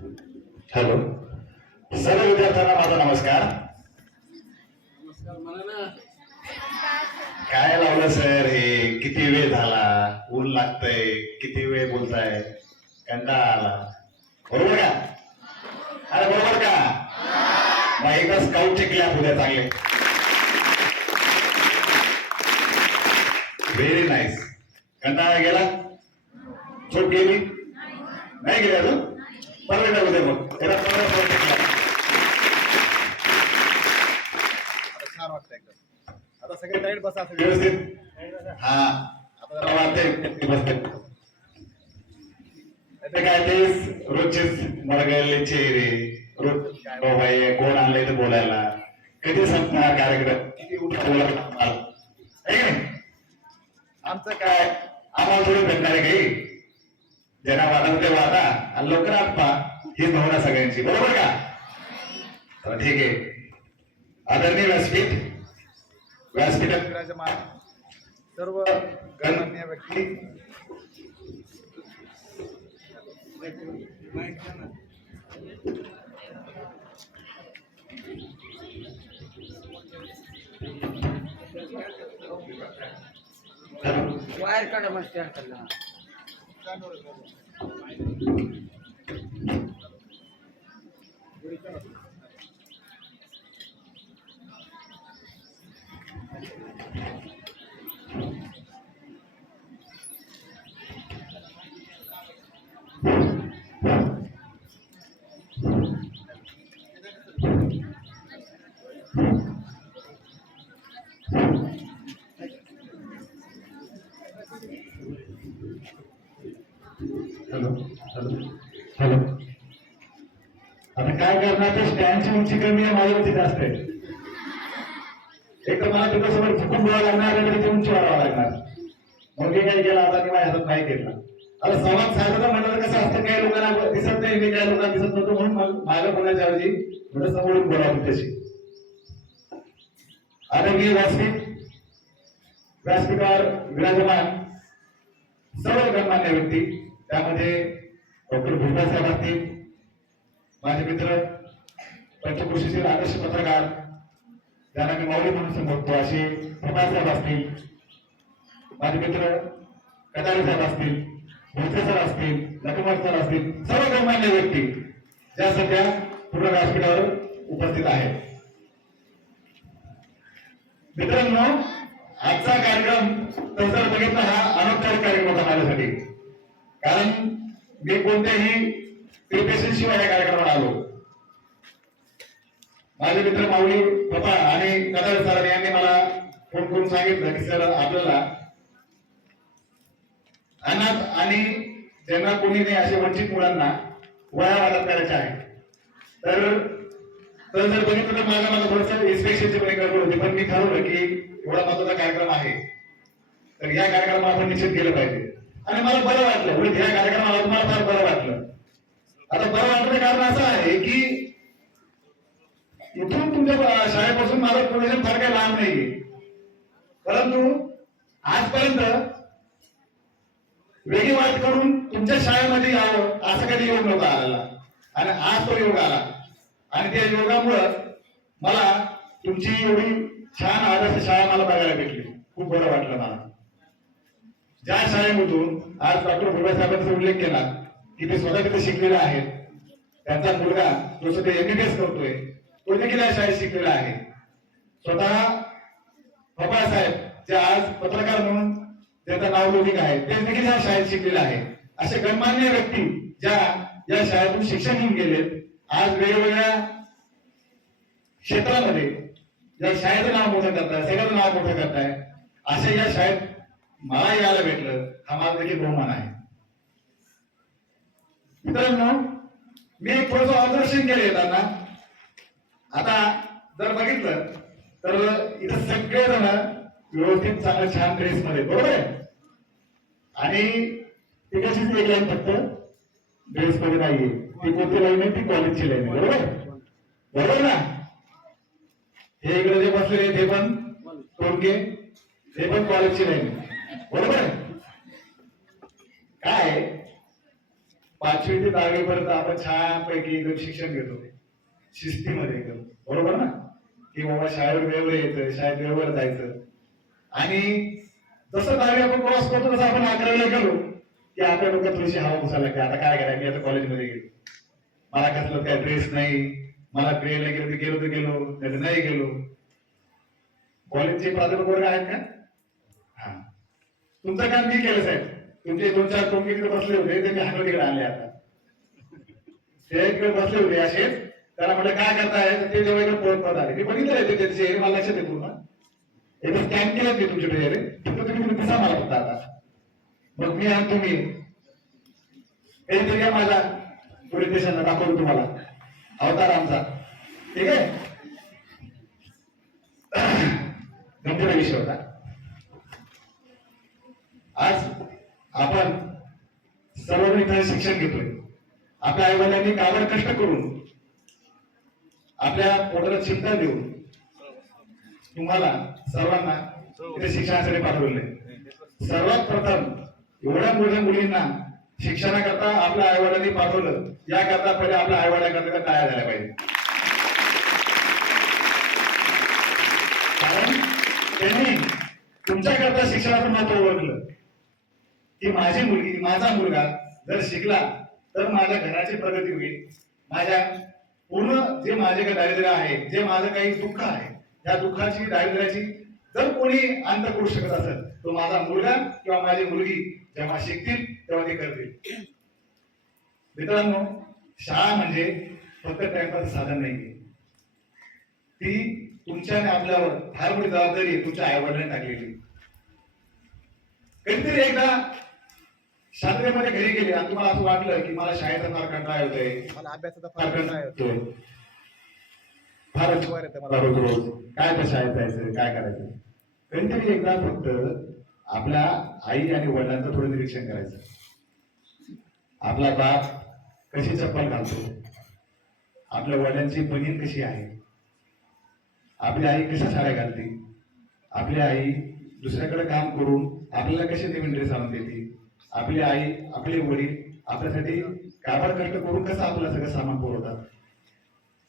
Hello, सर्व विद्यार्थ्यांना माझा नमस्कार. काय लावलं सर हे? किती वेळ झाला, ऊन लागतंय, किती वेळ बोलताय, कंटाळा आला, बरोबर का? अरे बरोबर का? मग एकदा स्काउटचे क्लॅप उद्या चांगले. Very nice. कंटाळा गेला? झोप गेली नाही? गेली अजून? परत उद्या मग छान वाटतं एकदम. आता सगळे टाईट बसा व्यवस्थित. हा आता वाटते काय तेच रोजचेच मरगळले चेहरे. रोज काय भाई कोण आणलंय तर बोलायला, कधी संपणार कार्यक्रम, किती उठा बोलायला. आमचं काय आम्हाला थोडी भेटणार आहे काही? ज्यांना वाढवते वादा आणि लवकर आपा ही भावना सगळ्यांची, बरोबर का? तर ठीक आहे. आदरणीय व्यासपीठ विराजमान सर्व गणमान्य व्यक्ती, वायर काढा मस्त करला. Hello hello hello. आता काय करणार, तर स्टँडची उंची कमी आहे, माझी उंची जास्त आहे. एक तर मला तुझ्यासमोर झुकून बोलावं लागणार आणि त्याची उंची वाढवावं लागणार. मग मी काय केलं, आता मी माझ्या हातात नाही केला. आता संवाद साधायचं म्हटलं कसं असतं, काही लोकांना दिसत नाही, मी काही लोकांना दिसत नव्हतं, म्हणून माझ्या बोलण्याच्या ऐवजी म्हणजे समोरून बोलावं त्याची. आता मी व्यासपीठावर विराजमान सर्व गणमान्य व्यक्ती, त्यामध्ये डॉक्टर भुजबळ साहेब असतील, माझे मित्र पंचकृषीतील आदर्श पत्रकार ज्यांना मी माऊली म्हणून संबोधतो असे भुजबळ साहेब असतील, माझे मित्र कदारी साहेब असतील, भोसले सर असतील, लखमर सर असतील, सर्व गणमान्य व्यक्ती ज्या सध्या पूर्ण व्यासपीठावर उपस्थित आहेत. मित्रांनो, आजचा कार्यक्रम तसं बघितला हा अनौपचारिक कार्यक्रम होता माझ्यासाठी, कारण मी कोणत्याही प्रिपरेशन शिवाय या कार्यक्रमाला आलो. माझे मित्र माऊली पप्पा आणि कदार सर यांनी मला फोन करून सांगितलं की सर आपल्याला अनाथ आणि ज्यांना कोणी नाही अशा वंचित मुलांना वह्या वाटप करायच्या आहे. तर जर बघितलं तर माझा थोडस इन्स्पेक्शनची पण गडबड होती, पण मी ठरवलं की एवढा महत्वाचा कार्यक्रम आहे तर या कार्यक्रमाला आपण निश्चित केलं पाहिजे. आणि मला बरं वाटलं, उलट ह्या कार्यक्रमाला मला फार बरं वाटलं. आता बरं वाटण्याचं कारण असं आहे की इथून तुमच्या शाळेपासून माझं प्रोजेक्ट फार काही लांब नाहीये, परंतु आजपर्यंत वेगळी वाट करून तुमच्या शाळेमध्ये यावं असं कधी योग नव्हता आलेला, आणि आज तो योग आला. आणि त्या योगामुळं मला तुमची एवढी छान आदर्श शाळा मला बघायला भेटली, खूप बरं वाटलं मला. ज्या शाळेमधून आज डॉक्टर भुजबळ साहेबांचा उल्लेख केला की ते स्वतः तिथे शिकलेले आहेत, त्यांचा मुलगा जो सध्या एमबीबीएस करतोय तो देखील या शाळेत शिकलेला आहे. स्वतः पप्पा साहेब जे आज पत्रकार म्हणून ज्याचं नाव लौकिक आहे ते देखील या शाळेत शिकलेले आहे. असे गणमान्य व्यक्ती ज्या या शाळेतून शिक्षण घेऊन गेलेत, आज वेगवेगळ्या क्षेत्रामध्ये या शाळेचं नाव मोठं करताय, सगळ्याचं नाव मोठं करताय, अशा या शाळेत मला यायला भेटलं हा माझा देखील बहुमान आहे. मित्रांनो, मी एक थोडंसं ऑब्झर्वेशन केलं येताना. आता जर बघितलं तर इथं सगळेजण व्यवस्थित चांगलं छान ड्रेस मध्ये, बरोबर आहे, आणि तिकडचीच एक लाईन फक्त ड्रेस मध्ये नाहीये, ती कोणती लाईन आहे, ती कॉलेजची लाईन आहे, बरोबर बरोबर ना? हे इकडे जे बसलेले ते पण टोनके, ते पण कॉलेजची लाईन आहे, बरोबर. काय 5वी ते 10वी पर्यंत आपण छानपैकी एकदम शिक्षण घेतो शिस्तीमध्ये एकदम, बरोबर ना? की बाबा शाळेवर वेळेवर यायचं, शाळेत वेळेवर जायचं. आणि जसं 10वी आपण क्रॉस करतो तसं आपण 11वीला गेलो की आपल्या डोक्यात थोडीशी हवा घुसायला लागते. आता काय करायचं, मी आता कॉलेजमध्ये गेलो, मला कसलं काय ड्रेस नाही, मला ट्रेनला गेलो तर गेलो नाही तर नाही गेलो. कॉलेजचे प्राध्यापक वर्ग आहेत का? हा, तुमचं काम मी केलं साहेब. तुमचे 2-4 टोमके तिकडे बसले होते, ते मी हाणून तिकडे आणले. आता ते तिकडे बसले होते असेच, त्याला म्हटलं काय करताय, ते जेव्हा इकडे पळत आले, मी बघितलं आहे ते चेहरे, मला लक्षात आहे पूर्ण. एकदा स्कॅन केलं ते तुमचे चेहरे, फक्त तुम्ही दिसा मला फक्त आता. मग मी आणि तुम्ही काहीतरी माझा पुढे देशांना दाखवतो तुम्हाला अवतार आमचा, ठीक आहे? गंभीर विषय होता. आज आपण सर्वजण इथे शिक्षण घेतोय. आपल्या आई वडिलांनी काबड कष्ट करून आपल्या पोटाला चिंता देऊन तुम्हाला सर्वांना इथे शिक्षणासाठी पाठवले. सर्वात प्रथम एवढ्या मोठ्या मुलींना शिक्षणाकरता आपल्या आई वडिलांनी पाठवलं, याकरता पहिले आपल्या आई वडिलांकरता टाळ्या झाल्या पाहिजे. कारण त्यांनी तुमच्याकरता शिक्षणाचं महत्व ओळखलं की माझी मुलगी, माझा मुलगा जर शिकला तर माझ्या घराची प्रगती होईल. माझ्या पूर्ण जे माझे काही दारिद्र्य आहे, जे माझं काही दुःख आहे, त्या दुःखाची, दारिद्र्याची जर कोणी अंत करू शकत असेल तो माझा मुलगा किंवा माझी मुलगी जेव्हा शिकतील तेव्हा ते करतील. मित्रांनो, शाळा म्हणजे फक्त टाइमपास साधन नाही, ती तुमच्या आणि आपल्यावर फार मोठी जबाबदारी तुमच्या आई वडिलांनी टाकलेली. कधीतरी एकदा शाळेमध्ये घरी गेले आणि तुम्हाला असं वाटलं की मला शाळेचा फार कंटाळा येतोय, मला अभ्यासाचा फार फार कंटाळा येतो. येतोय, फारच वर येतं मला रोज रोज काय तर शाळेत जायचं, काय करायचं. कधीतरी एकदा फक्त आपल्या आई आणि वडिलांचं थोडं निरीक्षण करायचं. आपला बाप कशी चप्पल घालतो, आपल्या वडिलांची बहीण कशी आहे, आपली आई कशा साड्या घालते, आपली आई दुसऱ्याकडे काम करून आपल्याला कशी नवीन ड्रेस आणून देते, आपली आई, आपले वडील आपल्यासाठी काबाड कष्ट करून कसं आपल्याला सगळं सामान पुरवतात.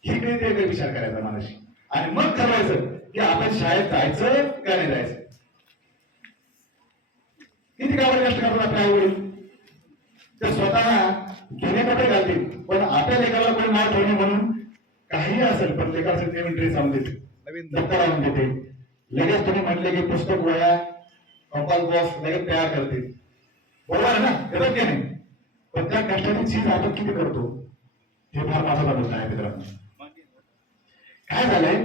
ही काही ते विचार करायचा मानसी. आणि मग ठरवायचं की आपण शाळेत जायचं का नाही जायचं. किती काबाड कष्ट करतात आपले आई वडील, ते स्वतः जुने कपडे घालतील पण आपल्या लेकराला कोणी नाव ठेवणे म्हणून काही असेल पण लेकरासाठी नवीन ड्रेस आणून देते, नवीन दप्तर आणून देते. लगेच तुम्ही म्हटले की पुस्तक, वह्या, कंपास बॉक्स लगेच तयार करते. बरोबर आहे ना? देतात की नाही? पण त्या कष्टाची चीज आपण किती करतो हे फार महत्वाचा मुद्दा आहे मित्रांनो. काय झालंय,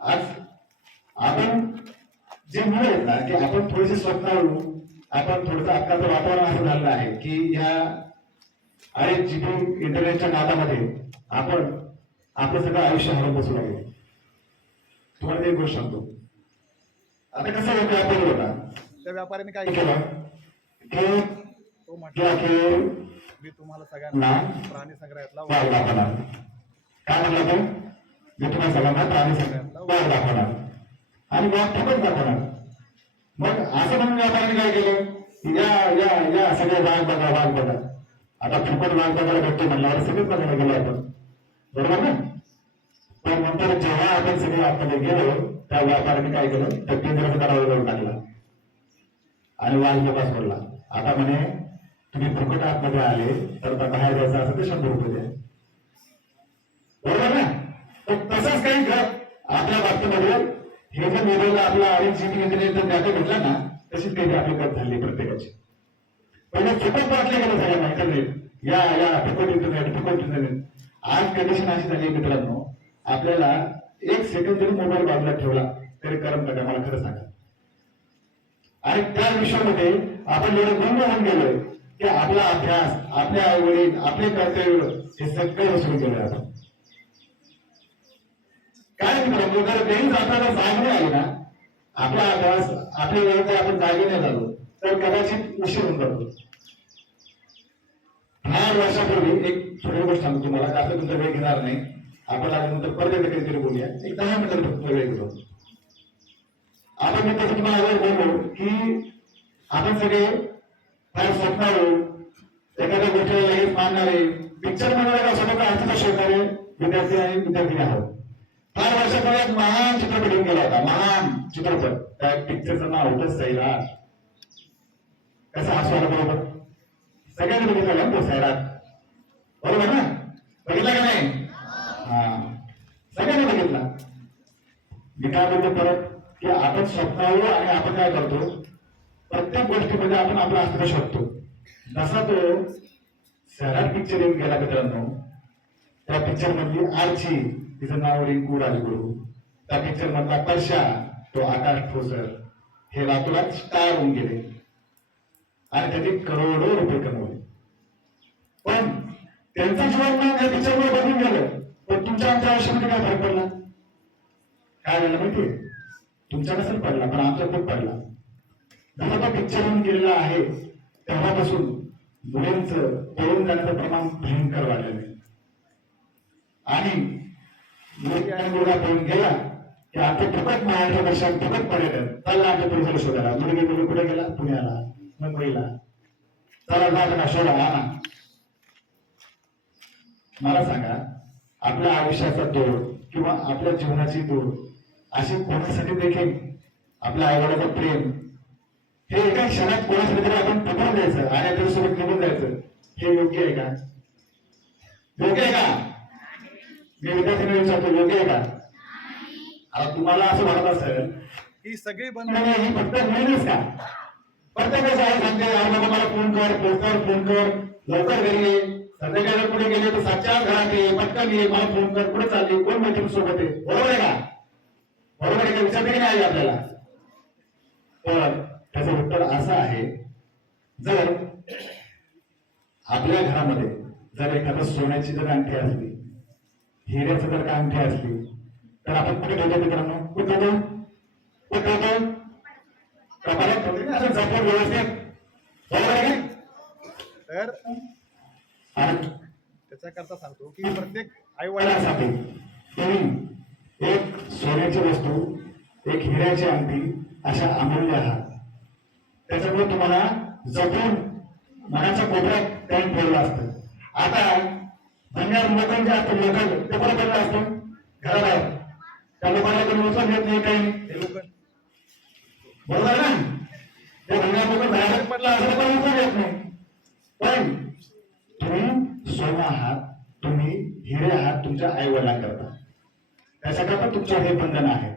आज आपण जे म्हणत ना की आपण थोडेसे स्वप्नाळू, आपण थोडंसं आजकालचं वातावरण असं झालेलं आहे की ह्या IGP इंटरनेटच्या नादामध्ये आपण आपलं सगळं आयुष्य हरवून बसू लागलो. तुम्हाला एक गोष्ट सांगतो. आता कसं होतं, व्यापारी होता, त्या व्यापाऱ्याने काय काय केलं, केलं की तो म्हटला की मी तुम्हाला सगळ्यांना ना प्राणी संग्रहालयातला वाघ दाखवणार. काय म्हटलं तो? मी तुम्हाला सगळ्यांना प्राणी संग्रहालयातला वाघ दाखवणार आणि वाघ फुकट दाखवणार. मग असं म्हणून व्यापाऱ्याने काय केलं, या या या सगळे वाघ बघा, वाघ बघा. आता फुकट वाघ बघायला भेटतो म्हणल्यावर सगळेच बघायला गेलो आपण, बरोबर ना? पण नंतर जेव्हा आपण सगळे आतमध्ये गेलो त्या व्यापाऱ्याने काय केलं, त्या पिंजऱ्याचा दरवाजा लावून टाकला आणि वाघ मोका सोडला. आता म्हणे तुम्ही फुकट आतमध्ये आले तर बाहेर जायचं असेल तर 100 रुपये द्या, बरोबर ना? तर तसंच काही आपल्या बाबतीमध्ये हे जर मोबाईलला आपला IGP इंटरनेट डाटा भेटला ना, तशीच काही आपली गत झाली प्रत्येकाची. पहिले फुकट वाटले गेलं सगळ्यांना इंटरनेट, या या फुकट इंटरनेट, फुकट इंटरनेट. आज कंडिशन अशी झाली मित्रांनो, आपल्याला 1 सेकंद जरी मोबाईल बाजूला ठेवला तरी करमत का, मला खरं सांगा. आणि त्या विषयामध्ये आपण एवढं गुंग होऊन गेलोय की आपला अभ्यास, आपले आई वडील, आपले कर्तव्य हे सगळं विसरून गेलोय आपण. काय मित्रांनो, जर काही आपल्याला जाग नाही आली ना, आपला अभ्यास, आपल्या वेळेत आपण जागे नाही झालो तर कदाचित उशीर होऊन जातो. 10 वर्षापूर्वी एक छोटी गोष्ट सांगतो तुम्हाला, जास्त तुमचा वेळ घेणार नाही. आपण आल्यानंतर परत एकदा काहीतरी बोलूया, एक 10 मिनिटं फक्त वेळ घेतो. आपण मी तसं तुम्हाला बोललो की आपण सगळे फार स्वप्नाळू, एखाद्या गोष्टीला लगेच मानणारे, पिक्चर मध्ये स्वतःचा अर्थाचा शोधणारे विद्यार्थी आणि विद्यार्थिनी आहोत. फार वर्षापूर्वी एक महान चित्रपट येऊन गेला होता, महान चित्रपट. त्या पिक्चरचं नाव होतं सैराट. कसं हसू आलं बरोबर? सगळ्यांनी बघितलं ना तो सैराट, बरोबर ना? बघितला का नाही? हा, सगळ्यांनी बघितला. मी काय बोलतो परत की आपण स्वप्नावर आणि आपण काय करतो, प्रत्येक गोष्टीमध्ये आपण आपलं अस्तित्व शोधतो. जसा तो सैराट पिक्चर येऊन गेला मित्रांनो, त्या पिक्चर मधली आरची, तिचं नाव रिंकू राजगुरू, त्या पिक्चर मधला परशा, तो आकाश ठोसर, हे रातोरात स्टार होऊन गेले आणि त्यांनी करोडो रुपये कमवले. पण त्यांचं जीवन या पिक्चरवर बदलून गेलं. पण तुमच्या आमच्या आयुष्यामध्ये काय फरक पडला? काय झालं माहितीये? तुमच्या नसेल पडला, पण आमच्या खूप पडला. जसा तो पिक्चर होऊन गेलेला आहे तेव्हापासून मुलींचं पळून जाण्याचं प्रमाण भयंकर वाढलेलं आहे. आणि मुलगी आणि मुलगा पळून गेला की आमचं फुकट महाराष्ट्र देशात फुकट पर्यटन चालला आमच्या परिसर शोधायला. मुलगी कुठे गेला? पुण्याला, मुंबईला. चला जा ना, शोधा ना. मला सांगा, आपल्या आयुष्याचा तोड किंवा आपल्या जीवनाची तोड अशी कोणासाठी देखील आपल्या आईवडिलाचं प्रेम हे एका क्षणात कोणासाठी तरी आपण पटवून द्यायचं आणि त्याच्यासोबत निघून जायचं, हे योग्य आहे का? योग्य आहे का? मी विद्यार्थ्यांना विचारतो, योग्य आहे का? आता तुम्हाला असं वाटत असेल ही सगळी बंद ही फक्त मिळेलच का? प्रत्येकाचं आहे सांगते, आज मला फोन कर, फोन कर, लवकर घरी ये, संध्याकाळी पुढे गेले तर 7च्या घरात ये, पटकन ये, मला फोन कर, कुठे चालली, कोण मैत्रीण सोबत आहे. बरोबर आहे का? बरोबर आहे का? विचारते की नाही आपल्याला? तर त्याचं उत्तर असं आहे, जर आपल्या घरामध्ये जर एखाद्या सोन्याची जर अंगठी असली, हिऱ्याची जर का अंगठी असली, तर आपण कुठे ठेवतो मित्रांनो? कुठे ठेवतो? कुठे ठेवतो? कपाळात ठेवतो ना, असं जपून व्यवस्थित. बरोबर आहे का? तर आणि त्याच्याकरता सांगतो की प्रत्येक आई वडिलांसाठी तुम्ही एक सोन्याची वस्तू, एक हिऱ्याची अंगठी अशा अमूल्य आहात. त्याच्यामुळे तुम्हाला जपून मनाच्या कोपऱ्यात त्यांनी ठेवलं असतं. आता भंगार लोकल जे असतं, लोकल ते कुठे पडलं असतं? घराबाहेर. त्या लोकांना तुम्ही उचलून घेत नाही, काही नाही. बरोबर ना? ते भंगार लोकल बाहेर पडला असं पण उचलून घेत नाही. पण तुम्ही सोनं आहात, तुम्ही हिरे आहात तुमच्या आई वडिलांकरता. त्याच्याकरता तुमचं हे बंधन आहे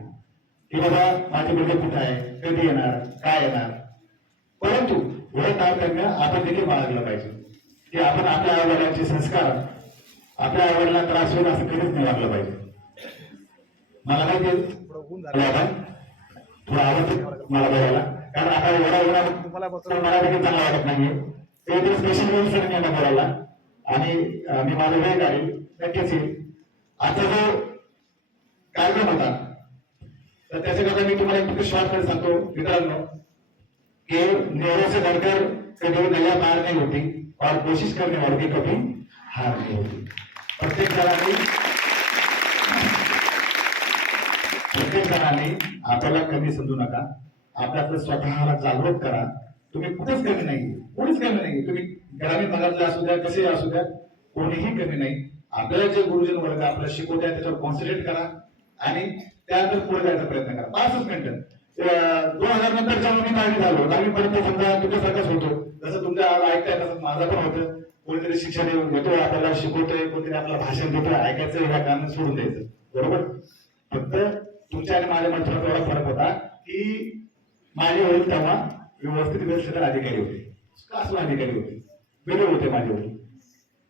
की बाबा माझे मुलगे कुठे आहे, कधी येणार, काय येणार. परंतु एवढं तारतम्य आपण देखील बाळगलं पाहिजे की आपण आपल्या आई वडिलांचे संस्कार, आपल्या आई वडिलांना त्रास होईल असं कधीच नाही वागलं पाहिजे. मला माहिती आहे थोडा आवाज मला बघायला, कारण आता एवढा तुम्हाला मला देखील चांगला वाटत नाहीये. ते स्पेशल रूल्स यांना बोलायला आणि मी माझा वेळ काढेल नक्कीच येईल. आजचा जो कार्यक्रम होता तर त्याच्याकरता मी तुम्हाला एक शॉर्ट मध्ये सांगतो मित्रांनो कि नेहरू से डरकर कभी नया पार नहीं होती और कोशिश करने वालों की कभी हार नहीं होती. प्रत्येक जणांनी आपल्याला कमी समजू नका. आपल्याला स्वतःला जागृत करा. तुम्ही कुठेच कमी नाही, कोणीच कमी नाही. तुम्ही ग्रामीण भागातले असू द्या, कसे असू द्या, कोणीही कमी नाही. आपल्याला जे गुरुजन वर्ग आपल्याला शिकवतात त्याच्यावर कॉन्सन्ट्रेट करा आणि त्यानंतर पुढे जायचा प्रयत्न करा. 5 मिनिटं 2000 नंतर जेव्हा मी 10वी झालो, 10वी पर्यंत समजा तुमच्यासारखाच होतो. जसं तुमच्या ऐकताय तसं माझं पण होतं. कोणीतरी शिक्षण घेतोय, आपल्याला शिकवतोय, कोणतरी आपल्याला भाषण देतोय, ऐकायचं ह्या कारण सोडून द्यायचं. बरोबर? फक्त तुमच्या आणि माझ्या मध्ये एवढा फरक होता की माझे वडील तेव्हा व्यवस्थित वेळ अधिकारी होते, क्लासला अधिकारी होते, वेगळे होते माझे वडील.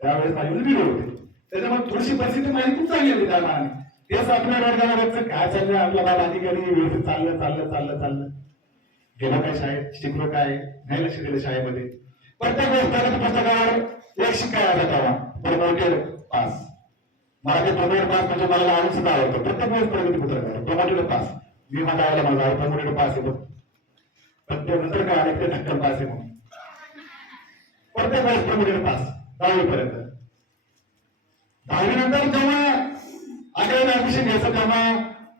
त्यावेळेस माझे वडील वेगळे होते. त्याच्यामुळे थोडीशी परिस्थिती माझी खूप चांगली होती त्या मानाने. तेच आपल्या रोजगाराचं काय चाललंय, आपला बाबा अधिकारी व्यवस्थित चाललं गेलो काय शाळेत, शिकलो काय नाही, लक्ष दिलं शाळेमध्ये. प्रत्येक वेळेस प्रगती पुस्तकावर एक शिकायला तेव्हा प्रमोटेड पास. मला ते प्रमोटेड पास म्हणजे मला लावून सुद्धा आवडतं. प्रत्येक वेळेस प्रगती पुस्तकावर प्रमोटेड पास. मी माझा आयला माझा प्रमोटेड पास आहे, पण ते नंतर काय आले ते ढक्कन पास आहे म्हणून. प्रत्येक वेळेस प्रमोटेड पास 10वी पर्यंत. 10वी नंतर जेव्हा 11वी ऍडमिशन घ्यायचं तेव्हा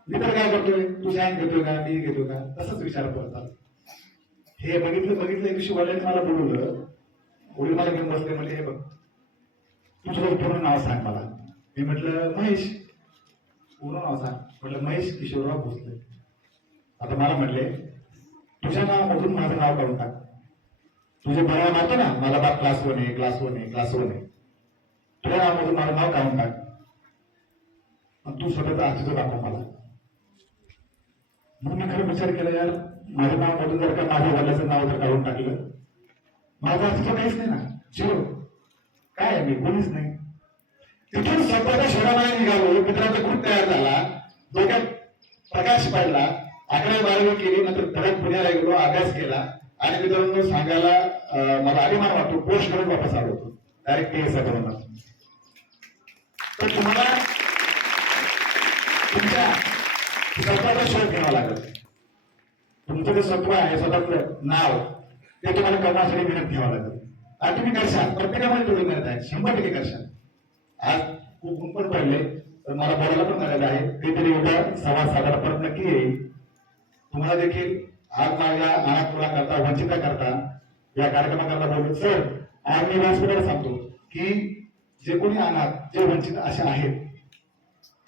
मी तर काय करतोय, तू सायन्स घेतोय का, बी घेतोय का, तसंच विचार करतात. हे बघितलं एक दिवशी वडिलांनी मला बोलवलं उडी मला घेऊन बसले, म्हणजे हे बघ तुझं पूर्ण नाव सांग मला. मी म्हटलं महेश. पूर्ण नाव सांग. म्हटलं महेश किशोरराव भोसले. आता मला म्हटले तुझ्या नावामधून माझं नाव काढून टाक. तुझे बरोबर मारतो ना मला बाप क्लास 1 आहे, क्लास 1 आहे, क्लास 1 आहे. तुझ्या नावामधून माझं नाव काढून टाक आणि तू स्वतःचं अस्तित्व दाखव मला. म्हणून मी खरं विचार केला, यार माझ्या नावामधून जर का माझ्या वडिलाचं नाव जर काढून टाकलं, माझं अस्तित्व काहीच नाही ना, झिरो. काय आहे, मी कोणीच नाही. तिथून स्वतःच्या शोधामध्ये निघालो. मित्रांचा ग्रुप तयार झाला, डोक्यात प्रकाश पडला, 11वी-12वी केली, नंतर परत पुण्याला गेलो, अभ्यास केला आणि मित्रांनो सांगायला मला अभिमान वाटतो, पोस्ट करून वापस आलो होतो डायरेक्ट PSI बनवणार. तर तुम्हाला तुमच्या स्वतःचा शोध घ्यावा लागेल. तुमचं जे सत्व आहे, स्वतःचं नाव, ते तुम्हाला करण्यासाठी मेहनत घ्यावं लागेल. आणि तुम्ही करशाल, प्रत्येकामध्ये थोडी मेहनत आहे, 100% करशाल. आज खूप ऊन पण पडले, तर मला बोलायला पण झालेलं आहे. काहीतरी उद्या संवाद साधायला परत नक्की येईल. तुम्हाला देखील आज माझ्या अनाथपुरा करता, वंचिता करता, या कार्यक्रमाकरता बोलतो. सर, आज मी व्यासपीठावर सांगतो की जे कोणी अनाथ, जे वंचित असे आहेत,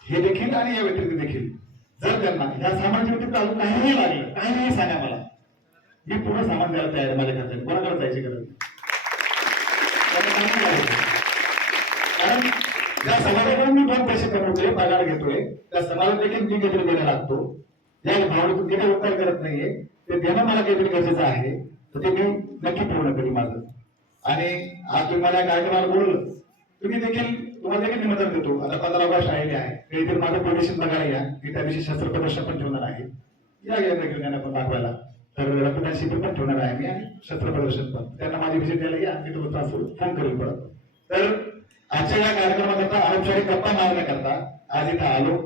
हे देखील आणि या व्यतिरिक्त देखील, जर त्यांना या सामाजिक व्यतिरिक्त अजून काहीही लागलं, काहीही सांगा मला, मी पूर्ण सामान द्यायला तयार आहे. माझ्या घरच्या कोणाकडे जायची गरज नाही. कारण ज्या समाजाकडून मी 2 पैसे कमवतोय, पगार घेतोय, त्या समाजात देखील मी काहीतरी देणं लागतो. या भावनेतून जे काही उपकार करत नाहीये, ते देणं मला काहीतरी गरजेचं आहे, तर ते मी नक्की पूर्ण करेन माझं. आणि आज तुम्ही मला कार्यक्रमाला बोलवलं, तुम्ही देखील, तुम्हाला देखील निमंत्रण देतो. आता 15 ऑगस्ट आलेले आहे, काहीतरी माझं प्रदर्शन बघायला या. मी त्या दिवशी शस्त्र प्रदर्शन पण ठेवणार आहे. या देखील त्यांना पण दाखवायला. तर रक्तदान शिबिर पण ठेवणार आहे मी आणि शस्त्र प्रदर्शन पण. त्यांना माझी व्हिजिट द्यायला या, मी तुम्हाला फोन करेल परत. तर आजच्या या कार्यक्रमाकरता, अनौपचारिक गप्पा मारण्याकरता आज इथं आलो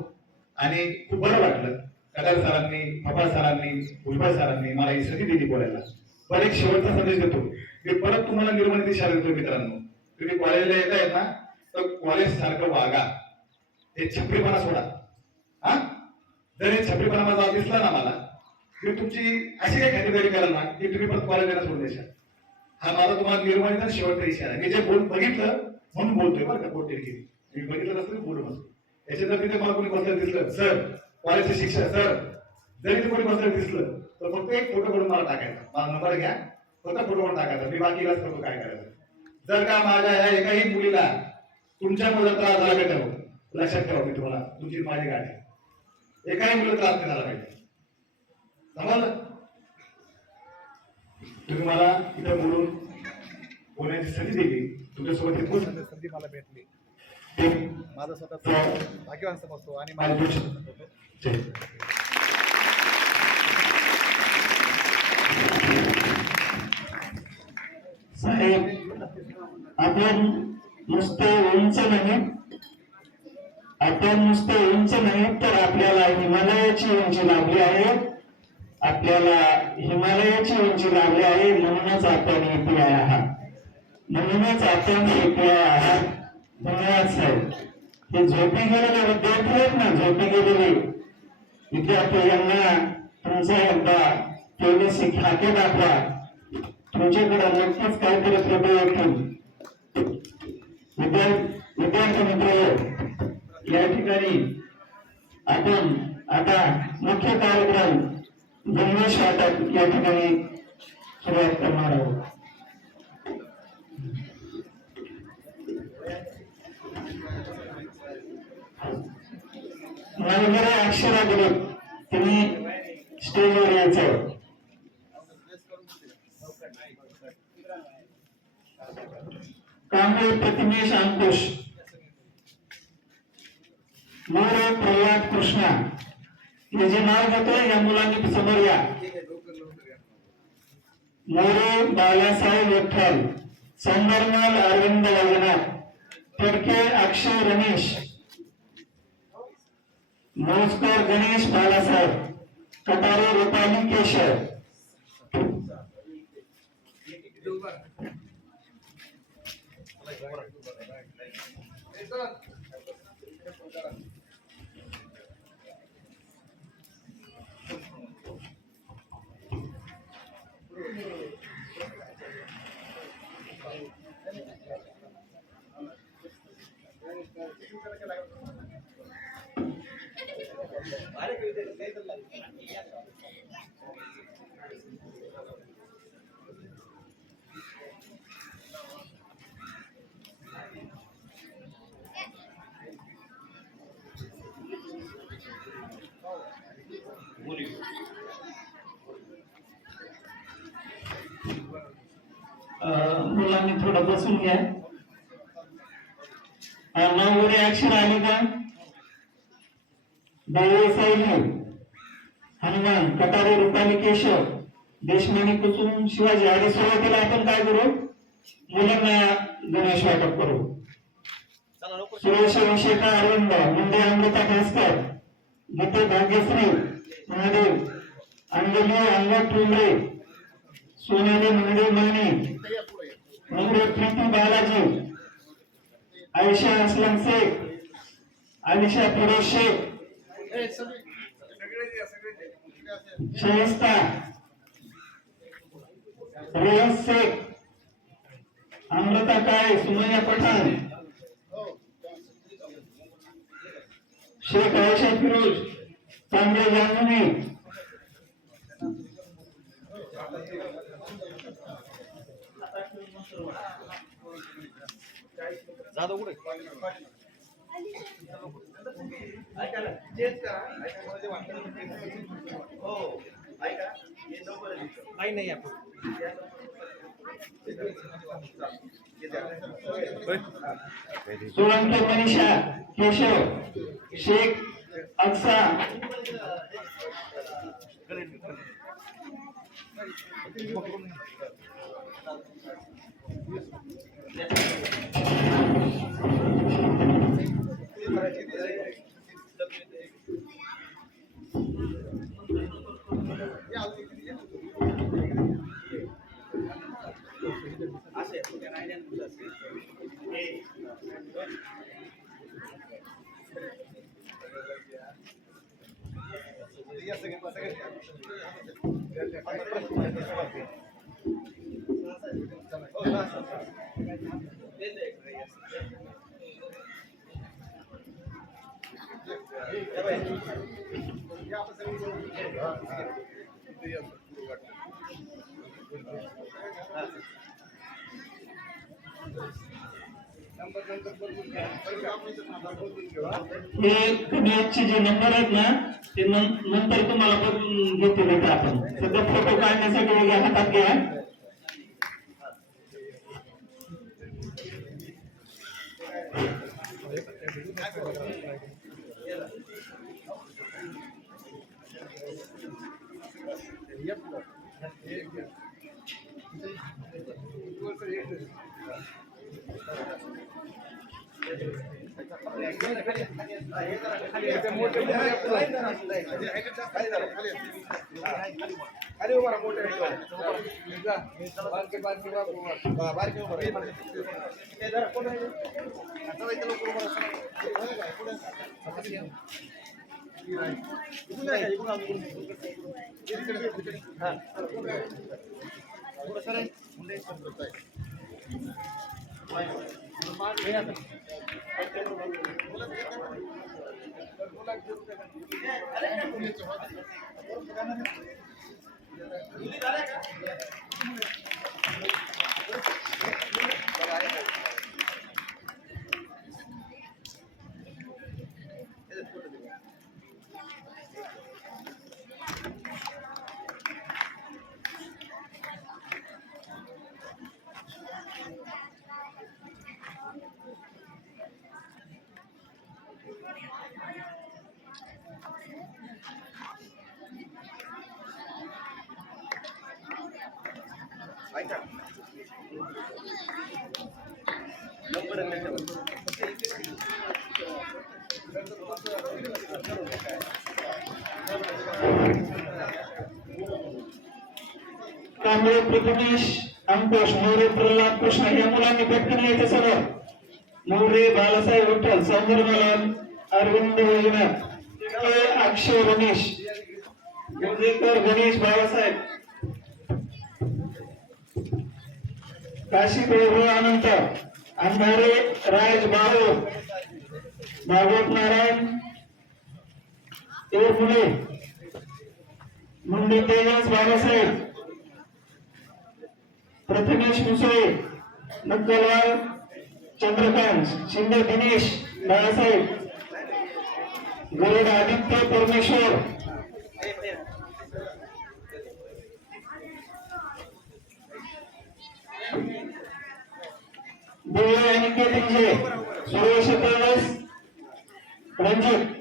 आणि खूप बरं वाटलं. कदार सरांनी, पपाळ सरांनी, भुजबळ सरांनी मला ही संधी दिली बोलायला. पण एक शेवटचा संदेश देतो, मी परत तुम्हाला निर्मळ दिशा देतो. मित्रांनो, तुम्ही कॉलेजला येत आहेत ना, तर कॉलेज सारखं वागा. हे छपरीपणा सोडा. हा, जर हे छपरीपणा माझा दिसला ना मला, मी तुमची अशी काही खातेदारी कराल ना की तुम्ही परत कॉलेजला सोडून देशाल. हा माझा तुम्हाला निर्मळ शेवटचा इशारा आहे. मी जे बघितलं म्हणून बोलतोय बरं का, पोटेगिरी. मी बघितलं नसतं बोलू नसतो. याच्या जर तिथे मला कोणी बसलं दिसलं, सर कॉलेजचे शिक्षक सर, जरी तिथे कोणी बसलं दिसलं, तर फक्त एक फोटो करून मला टाकायचा. माझा नंबर घ्या, फक्त फोटो करून टाकायचा. मी बाकी इलाज करतो काय करायचं. जर का माझ्या ह्या एकाही मुलीला तुमच्यामुळे त्रास झाला भेटावं, लक्षात ठेवा, मी तुम्हाला, तुमची माझी गाडी, एकाही मुलं त्रास नाही झाला पाहिजे. समजलं? तुम्ही मला इथं बोलून बोलण्याची संधी दिली. तुमच्यासोबत हे बोल संधी मला भेटली. ते माझं स्वतःच भाग्यवान समजतो आणि माझं माझं समजतो. जय. साहेब, आपण नुसते उंच नाही, आपण नुसते उंच नाही, तर आपल्याला हिमालयाची उंची लाभली आहे. आपल्याला हिमालयाची उंची लाभली आहे. म्हणूनच आपण इथे आहात. म्हणूनच आपण इथे आहात. धन्यवाद साहेब. हे झोपी गेलेले विद्यार्थी आहेत ना, झोपी गेलेले विद्यार्थी, यांना तुमचा एकदा थोडीशी खाते दाखवा. तुमच्याकडे नक्कीच काहीतरी प्रबळ येतील. विद्यार्थी मित्र, या ठिकाणी आपण आता मुख्य कार्यक्रम गणेश वाटप या ठिकाणी सुरुवात करणार आहोत. वगैरे अक्षरा दिले, तुम्ही स्टेजवर यायचं. कांबळे प्रतिमेश अंकुश, मोरे प्रल्हाद कृष्णा, हे जे नाव घेतोय या मुलांनी समोर या. मोरे बालासाहेब विठ्ठल, संबरमल अरविंद वैजनाथ, फडके अक्षय रमेश, मोजकर गणेश बालासाहेब, कटारे रुपाली केशव. मुलांनी थोडं बसून घ्या. नावरे अक्षर आले का? दळवे सायली, हनुमान, कटारे रुपाली केशव, देशमाने कुसुम शिवाजी. आणि सुरुवातीला आपण काय करू? मुलांना गणेश वाटप करू. सुरेश अभिषेक अरविंद, मुंडे अमृता भास्कर, गीते भाग्यश्री महादेव, अंजली अंगद ठुमरे, सोनाली मंगळे माने, मंगळे प्रीती बालाजी, आयशा असलम शेख, आलिशा फिरोज शेख, शाइस्ता, रियाज शेख, अमृता काळे, सुमैया पठाण, शेख आयशा फिरोज, तांबे जान्हवी, जाधव कुठे नाही नाही आपण सोळंके मनीषा केशव, शेख अक्सा, हे गणेशचे जे नंबर आहेत ना ते नंतर तुम्हाला बघून घेतो बेटा. आपण सध्या फोटो काढण्यासाठी वेगळ्या हातात घ्या. खाली उभा मोठे बारके बारके बारके कांबळे प्रथमेश अंकुश मोरे प्रल्हाद कृष्ण या मुलांनी पटकन यायचं सगळं. मोरे बालासाहेब विठ्ठल सौंदर्यलाल अरविंद योजना अक्षय रमेश गुंजेकर गणेश बाळासाहेब काशी प्रभू अनंत अंधारे राज बाळू भागवत नारायण मुले, मुंडे तेजस बाबासाहेब, प्रथमेश मुसळे, नक्कलवार चंद्रकांत, शिंदे दिनेश बाळासाहेब, गरुड आदित्य परमेश्वर, दिव्य अनिकेत इंजे, सुरेश तेजस रणजित,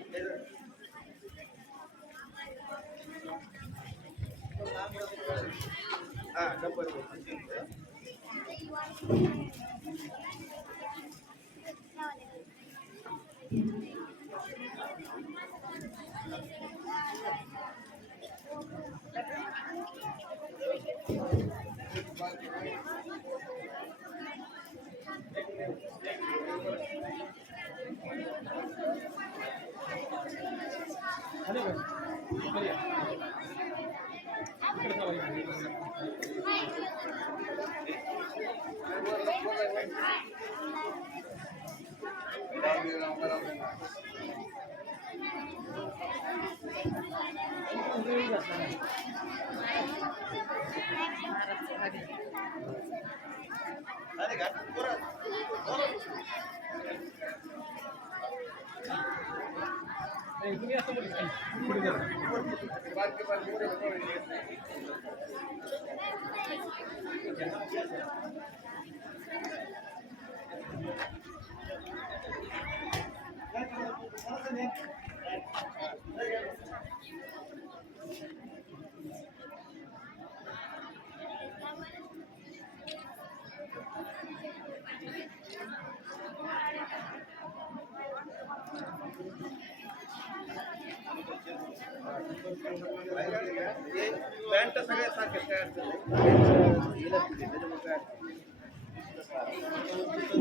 पॅन्ट सगळ्या सारखेच काय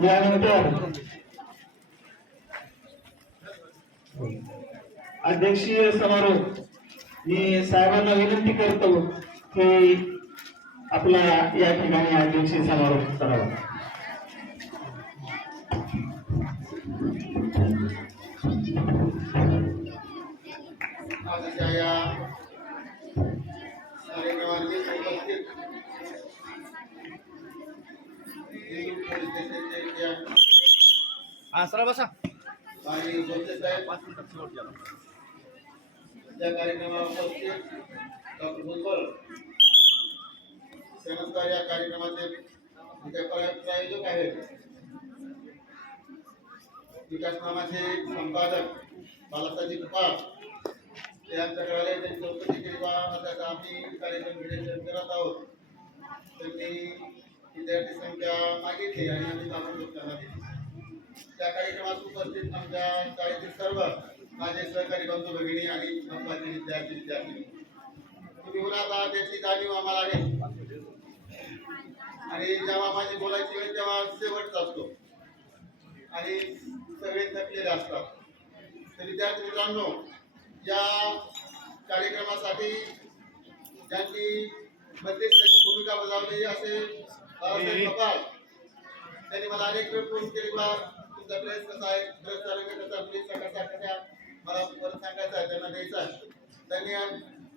यानंतर अध्यक्षीय समारोह मी साहेबांना विनंती करतो की आपला या ठिकाणी अध्यक्षीय समारोह करावा. आजच्या या कार्यक्रमाचे उपस्थित हिंदू पोलीस स्टेशनचे हा सर बसा आणि गोपचे साहेब त्या कार्यक्रमाला उपस्थित डॉक्टर भुजबळ त्यानंतर या कार्यक्रमाचे प्रायोजक आहेत विकासनामाचे संपादक बालासाहेब पाळ ते आमच्याकडे आले त्यांची चौकशी केली आता आम्ही कार्यक्रम घेण्याचे करत आहोत. त्यांनी विद्यार्थी संख्या मागितली आणि आम्ही ताबडतोब त्यांना दिली. त्या कार्यक्रमात उपस्थित आमच्या शाळेतील सर्व माझे सहकारी बंधू भगिनी आणि महत्वाचे विद्यार्थी तुम्ही उन्हात आहात याची जाणीव आम्हाला आहे आणि जेव्हा माझी बोलायची वेळ तेव्हा शेवटचा असतो आणि सगळे थकलेले असतात. तर विद्यार्थी मित्रांनो, या कार्यक्रमासाठी ज्यांनी मध्यस्थाची भूमिका बजावली असे बाळासाहेब कपाळ त्यांनी मला अनेक वेळ फोन केले बा तुमचा ड्रेस कसा आहे, ड्रेसचा रंग कसा, ड्रेसचा कसा कसा मला परत सांगायचा आहे, त्यांना द्यायचा आहे. त्यांनी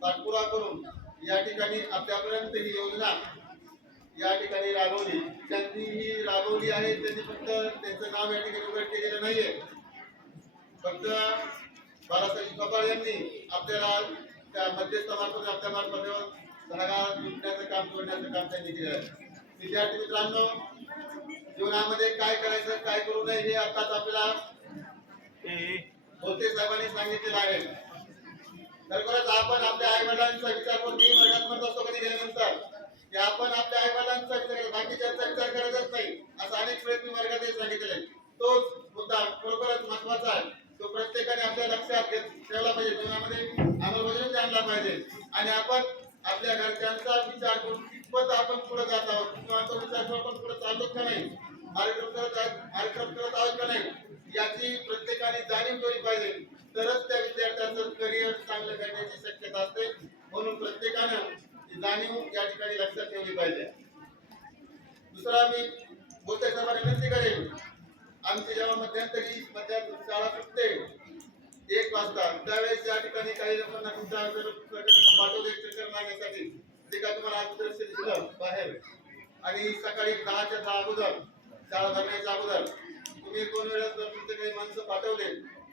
पाठपुरावा करून या ठिकाणी आपल्यापर्यंत ही योजना या ठिकाणी राबवली. त्यांनी ही राबवली आहे त्यांनी फक्त त्यांचं नाव या ठिकाणी उघड केलेलं नाहीये. फक्त बाळासाहेब कपाळ यांनी आपल्याला त्या मध्यस्थामार्फत आपल्यामार्फत धडा लुटण्याचं काम जोडण्याचं काम त्यांनी केलं आहे. विद्यार्थी मित्रांनो, जीवनामध्ये काय करायचं काय करू नये हे आताच आपल्याला बोलते साहेबांनी सांगितलेलं आहे. खरोखरच आपण आपल्या आई वडिलांचा विचार करून मी वर्गात म्हणत असतो कधी गेल्यानंतर की आपण आपल्या आई वडिलांचा विचार बाकीच्यांचा विचार करायचाच नाही असं अनेक वेळेस मी वर्गात सांगितलेलं आहे. तोच मुद्दा खरोखरच महत्वाचा आहे. तो प्रत्येकाने आपल्या लक्षात ठेवला पाहिजे, जीवनामध्ये अंमलबजावणी आणला पाहिजे आणि आपण आपल्या घरच्यांचा विचार करून कितपत आपण पुढे जात आहोत किंवा तो विचार करून आपण पुढे चालतो का नाही, कार्यक्रम करत आहोत का नाही याची प्रत्येकाने जाणीव ठेवली पाहिजे. तरच त्या विद्यार्थ्यांचं करिअर चांगलं करण्याची शक्यता असते. म्हणून प्रत्येकानं ही जाणीव या ठिकाणी लक्षात ठेवली पाहिजे. दुसरा मी बोलते सर्वांना विनंती करेन, आमची जेव्हा मध्यंतरी शाळा सुटते 1 वाजता, त्यावेळेस या ठिकाणी काही लोकांना तुमच्या पाठवले चक्कर मारण्यासाठी, जे काय तुम्हाला आज दृश्य दिसलं बाहेर, आणि सकाळी 10च्या अगोदर शाळा भरण्याच्या अगोदर तुम्ही 2 वेळेस जर तुमचे काही माणसं पाठवले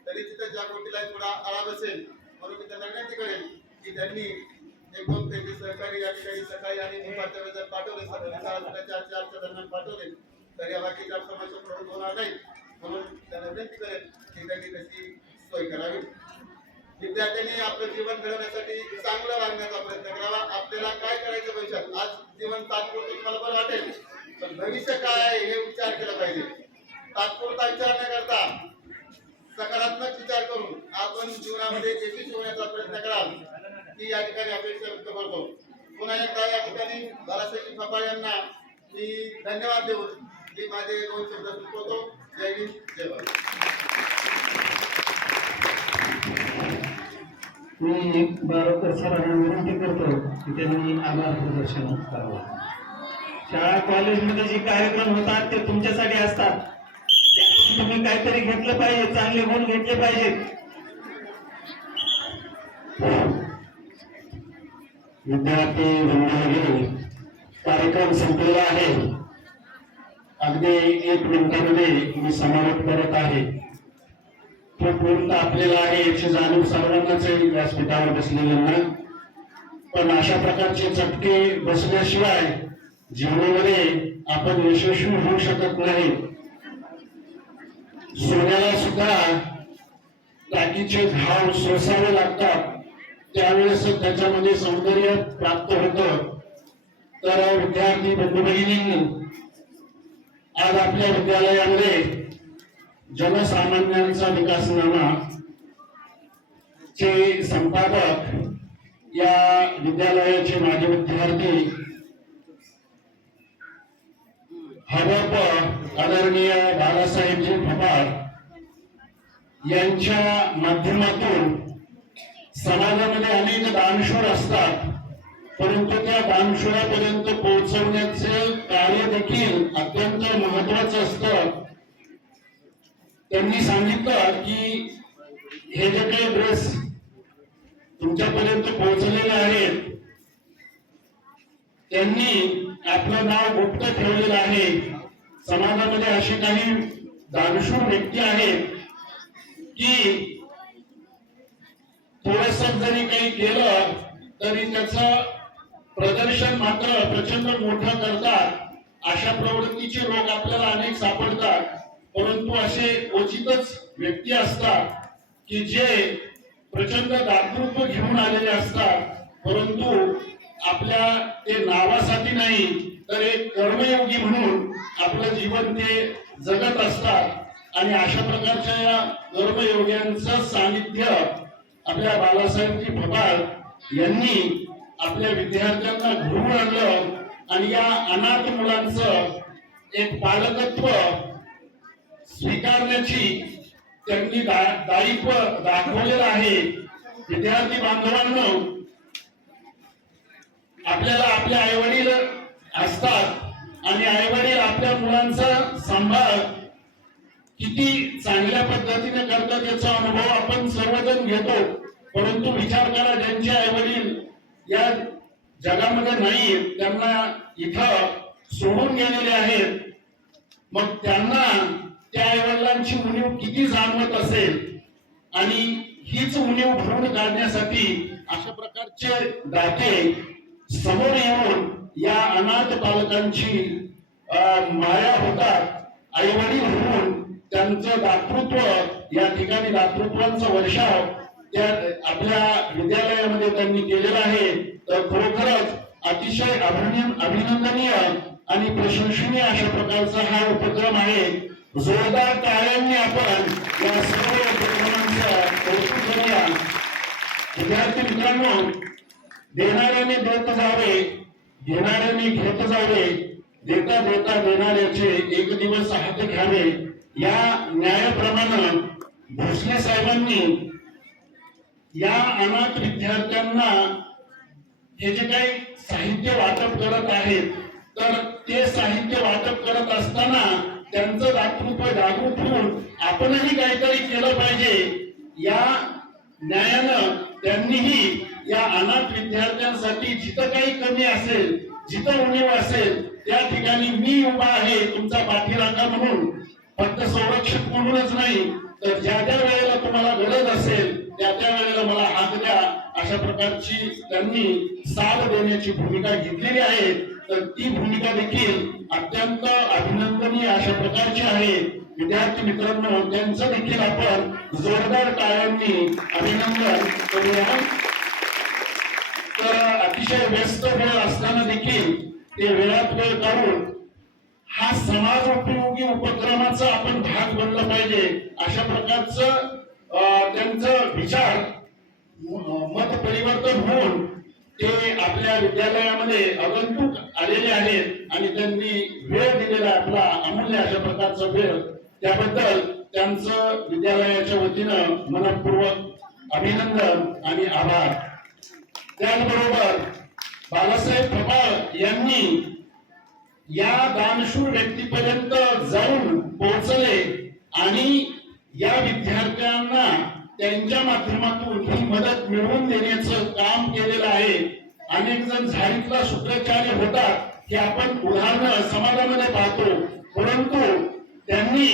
तरी तिथे जागृतीला थोडा आळा बसेल. म्हणून मी त्यांना विनंती करेन की त्यांनी 1-2 त्यांचे सहकारी या ठिकाणी सकाळी आणि दुपारच्या वेळेस जर पाठवले, सकाळी 4च्या दरम्यान पाठवले तर या बाकीच्या समस्या प्रवृत्त होणार नाही. म्हणून त्यांना विनंती करेन की त्यांनी त्याची सोय करावी. विद्यार्थ्यांनी आपलं जीवन घडवण्यासाठी चांगलं वागण्याचा प्रयत्न करावा. आपल्याला काय करायचं भविष्यात, आज जीवन तात्पुरतं तुम्हाला बरं वाटेल, पण भविष्य काय आहे हे विचार केला पाहिजे. तात्पुरता विचार न करता सकारात्मक विचार करून आपण जीवनामध्ये यशस्वी होण्याचा प्रयत्न कराल ही या ठिकाणी अपेक्षा व्यक्त करतो. पुन्हा एकदा या ठिकाणी बाळासाहेब फपाळ यांना मी धन्यवाद देऊन मी माझे 2 शब्द सुचवतो. जय हिंद, जय भारत. मी बारोकर सरांना विनंती करतो की त्यांनी आभार प्रदर्शन करावं. शाळा कॉलेजमध्ये जे कार्यक्रम होतात ते तुमच्यासाठी असतात. त्यातून तुम्ही काहीतरी घेतलं पाहिजे, चांगले गुण घेतले पाहिजेत. विद्यार्थी वृंदावली कार्यक्रम संपलेला आहे. अगदी 1 मिनिटामध्ये मी समारोप करत आहे. तो पूर्ण आपल्याला आहे याची जाणीव सर्वांनाच आहे व्यासपीठावर बसलेल्यांना. पण अशा प्रकारचे चटके बसल्याशिवाय जीवनामध्ये आपण यशस्वी होऊ शकत नाही. सोन्याला सुद्धा टाकीचे घाव सोसावे लागतात, त्यावेळेस त्याच्यामध्ये सौंदर्य प्राप्त होतं. तर विद्यार्थी बंधू भगिनींनी आज आपल्या विद्यालयामध्ये जनसामान्यांचा विकासनामा चे संपादक या विद्यालयाचे माजी विद्यार्थी हडप आदरणीय बाळासाहेबजी फपाळ यांच्या माध्यमातून समाजामध्ये अनेक दानशूर असतात, परंतु त्या दानशूरापर्यंत पोहोचवण्याचे कार्य देखील अत्यंत महत्वाचं असतं. त्यांनी सांगितलं की हे जे काही ड्रेस तुमच्यापर्यंत पोहोचलेले आहेत त्यांनी आपलं नाव गुप्त ठेवलेलं आहे. समाजामध्ये अशी काही दानशूर व्यक्ती आहेत की थोडस जरी काही केलं तरी त्याचं प्रदर्शन मात्र प्रचंड मोठं करतात. अशा प्रवृत्तीचे लोक आपल्याला अनेक सापडतात, परंतु असे क्वचितच व्यक्ती असतात की जे प्रचंड दातृत्व घेऊन आलेले असतात, परंतु आपल्या ते नावासाठी नाही तर एक कर्मयोगी म्हणून आपलं जीवन ते जगत असतात. आणि अशा प्रकारच्या या कर्मयोग्यांचं सानिध्य आपल्या बाळासाहेबजी फपाळ यांनी आपल्या विद्यार्थ्यांना घडवून आणलं. आणि या अनाथ मुलांचं एक पालकत्व स्वीकारण्याची त्यांनी दायित्व दाखवलेलं आहे. विद्यार्थी बांधवांनो, आपल्याला आपले आईवडील असतात आणि आईवडील आपल्या मुलांचा सांभाळ किती चांगल्या पद्धतीने करतात याचा अनुभव आपण सर्वजण घेतो. परंतु विचार करा, ज्यांचे आईवडील या जगामध्ये नाही, त्यांना इथं सोडून गेलेले आहेत, मग त्यांना त्या आईवडिलांची उणीव किती जाणवत असेल. आणि हीच उणीव भरून काढण्यासाठी अशा प्रकारचे दाते समोर येऊन या अनाथ पालकांची माया होतात. आईवडील होऊन त्यांचं दातृत्व या ठिकाणी दातृत्वांचा वर्षाव त्या आपल्या विद्यालयामध्ये त्यांनी केलेला आहे. तर खरोखरच अतिशय अभिनंदनीय आणि प्रशंसनीय अशा प्रकारचा हा उपक्रम आहे. जोरदार टाळ्यांनी आपण या सर्व उपक्रमांचं कौतुक करूया. विद्यार्थी मित्रांनो, देणाऱ्याने देत जावे, घेणाऱ्याने घेत जावे, देता देता देणाऱ्याचे एक दिवस हात घ्यावे, या न्यायाप्रमाणे भोसले साहेबांनी या अनाथ विद्यार्थ्यांना हे जे काही साहित्य वाटप करत आहेत, तर ते साहित्य वाटप करत असताना त्यांचं दातृत्व जागृत होऊन आपणही काहीतरी केलं पाहिजे या न्यायानं त्यांनीही या अनाथ विद्यार्थ्यांसाठी जिथं काही कमी असेल, जिथं उणीव असेल, त्या ठिकाणी मी उभा आहे तुमचा पाठीराखा म्हणून, फक्त संरक्षक म्हणूनच नाही तर ज्या ज्या वेळेला तुम्हाला गरज असेल त्या त्या वेळेला मला हात द्या अशा प्रकारची त्यांनी साथ देण्याची भूमिका घेतलेली आहे. तर ती भूमिका देखील अत्यंत अभिनंदनीय अशा प्रकारची आहे. विद्यार्थी मित्रांनो, त्यांचं देखील आपण जोरदार टाळ्यांनी अभिनंदन करूया. तर अतिशय व्यस्त वेळ असताना देखील ते वेळात वेळ काढून हा समाज उपयोगी उपक्रमाचा आपण भाग बनलं पाहिजे अशा प्रकारचं त्यांचं विचार मत परिवर्तन होऊन ते आपल्या विद्यालयामध्ये आगंतुक आलेले आहेत आणि त्यांनी वेळ दिलेला आपला अमूल्य अशा प्रकारचा वेळ, त्याबद्दल त्यांचं विद्यालयाच्या वतीनं मनपूर्वक अभिनंदन आणि आभार. त्याचबरोबर बाळासाहेब थोपाळ यांनी या दानशूर व्यक्तीपर्यंत जाऊन पोहोचले आणि या विद्यार्थ्यांना त्यांच्या माध्यमातून ही मदत मिळवून देण्याचं काम केलेलं आहे. अनेक जण झाडीतला शुक्राचार्य होतात हे आपण उदाहरणं समाजामध्ये पाहतो, परंतु त्यांनी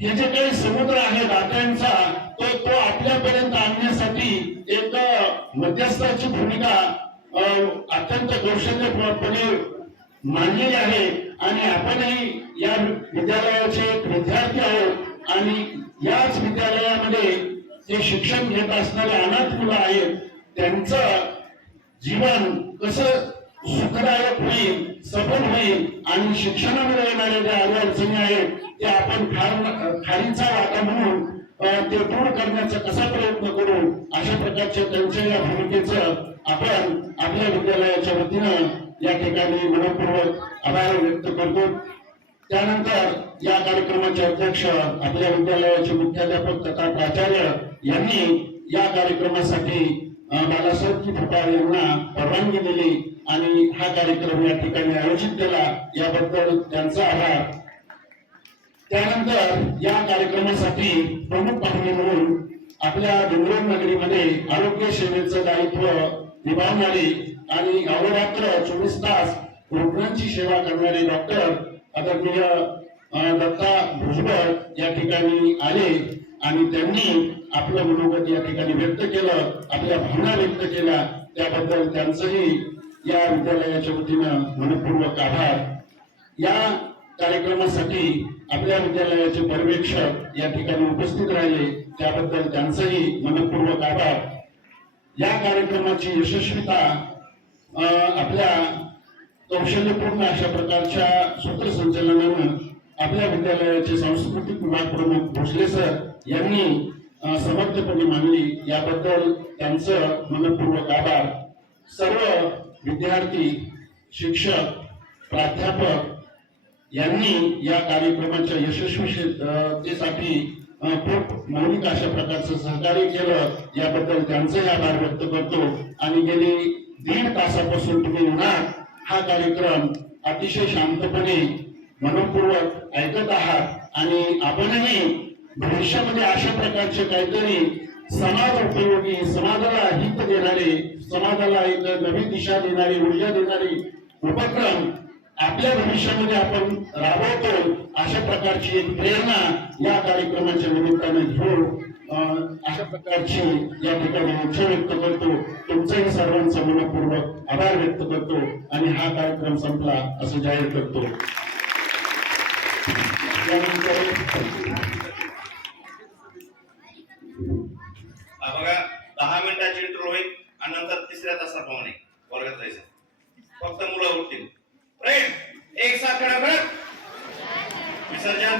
हे जे काही समुद्र आहे दात्यांचा तो आपल्यापर्यंत आणण्यासाठी एक मध्यस्थाची भूमिका अत्यंत कौशल्यपणे मांडलेली आहे. आणि आपणही या विद्यालयाचे एक विद्यार्थी आहोत आणि याच विद्यालयामध्ये जे शिक्षण घेत असणारे अनाथ मुलं आहेत त्यांचं जीवन कसं सुखदायक होईल, सफल होईल आणि शिक्षणामध्ये येणाऱ्या ज्या अडचणी आहेत ते आपण खारीचा वाटा म्हणून ते दूर करण्याचा कसा प्रयत्न करू अशा प्रकारच्या त्यांच्या या भूमिकेचं आपण आपल्या विद्यालयाच्या वतीनं या ठिकाणी मनपूर्वक आभार व्यक्त करतो. त्यानंतर या कार्यक्रमाचे अध्यक्ष आपल्या विद्यालयाचे मुख्याध्यापक तथा प्राचार्य यांनी या कार्यक्रमासाठी बाळासाहेब थोपाळ यांना परवानगी दिली आणि हा कार्यक्रम या ठिकाणी आयोजित केला, याबद्दल त्यांचा आभार. त्यानंतर या कार्यक्रमासाठी प्रमुख पाहुणे म्हणून आपल्या डोंगरगाव नगरीमध्ये आरोग्य सेवेचं दायित्व निभावणारी आणि अहोरात्र 24 तास रुग्णांची सेवा करणारे डॉक्टर आदरणीय दत्ता भुजबळ या ठिकाणी आले आणि त्यांनी आपलं मनोगत या ठिकाणी व्यक्त केलं, आपल्या भावना व्यक्त केल्या, त्याबद्दल त्यांचंही या विद्यालयाच्या वतीनं मनपूर्वक आभार. या कार्यक्रमासाठी आपल्या विद्यालयाचे पर्यवेक्षक या ठिकाणी उपस्थित राहिले, त्याबद्दल त्यांचंही मनपूर्वक आभार. या कार्यक्रमाची यशस्वीता आपल्या कौशल्यपूर्ण अशा प्रकारच्या सूत्रसंचालनानं आपल्या विद्यालयाचे सांस्कृतिक विभाग प्रमुख भोसले सर यांनी समर्थपणे मांडली, याबद्दल त्यांचं मनपूर्वक आभार. सर्व विद्यार्थी, शिक्षक, प्राध्यापक यांनी या कार्यक्रमाच्या यशस्वीतेसाठी खूप मौलिक अशा प्रकारचं सहकार्य केलं, याबद्दल त्यांचे आभार व्यक्त करतो. आणि गेली 1.5 तासापासून तुम्ही उन्हात हा कार्यक्रम अतिशय शांतपणे मनपूर्वक ऐकत आहात आणि आपणही भविष्यामध्ये अशा प्रकारचे काहीतरी समाज उपयोगी, समाजाला हित देणारे, समाजाला एक नवी दिशा देणारी, ऊर्जा देणारी उपक्रम आपल्या भविष्यामध्ये आपण राबवतो अशा प्रकारची एक प्रेरणा या कार्यक्रमाच्या निमित्ताने घेऊन अशा प्रकारची या ठिकाणी इच्छा व्यक्त करतो. तुमचंही सर्वांचा मनपूर्वक आभार व्यक्त करतो आणि हा कार्यक्रम संपला असं जाहीर करतो. बघा 10 मिनिटाची इंटरव्ह्यू होईल आणि नंतर तिसऱ्या तासाप्रमाणे वर्गात जायचं. फक्त मुलं उठतील. राईट, एक साथ खड़ा कर विसर्जन.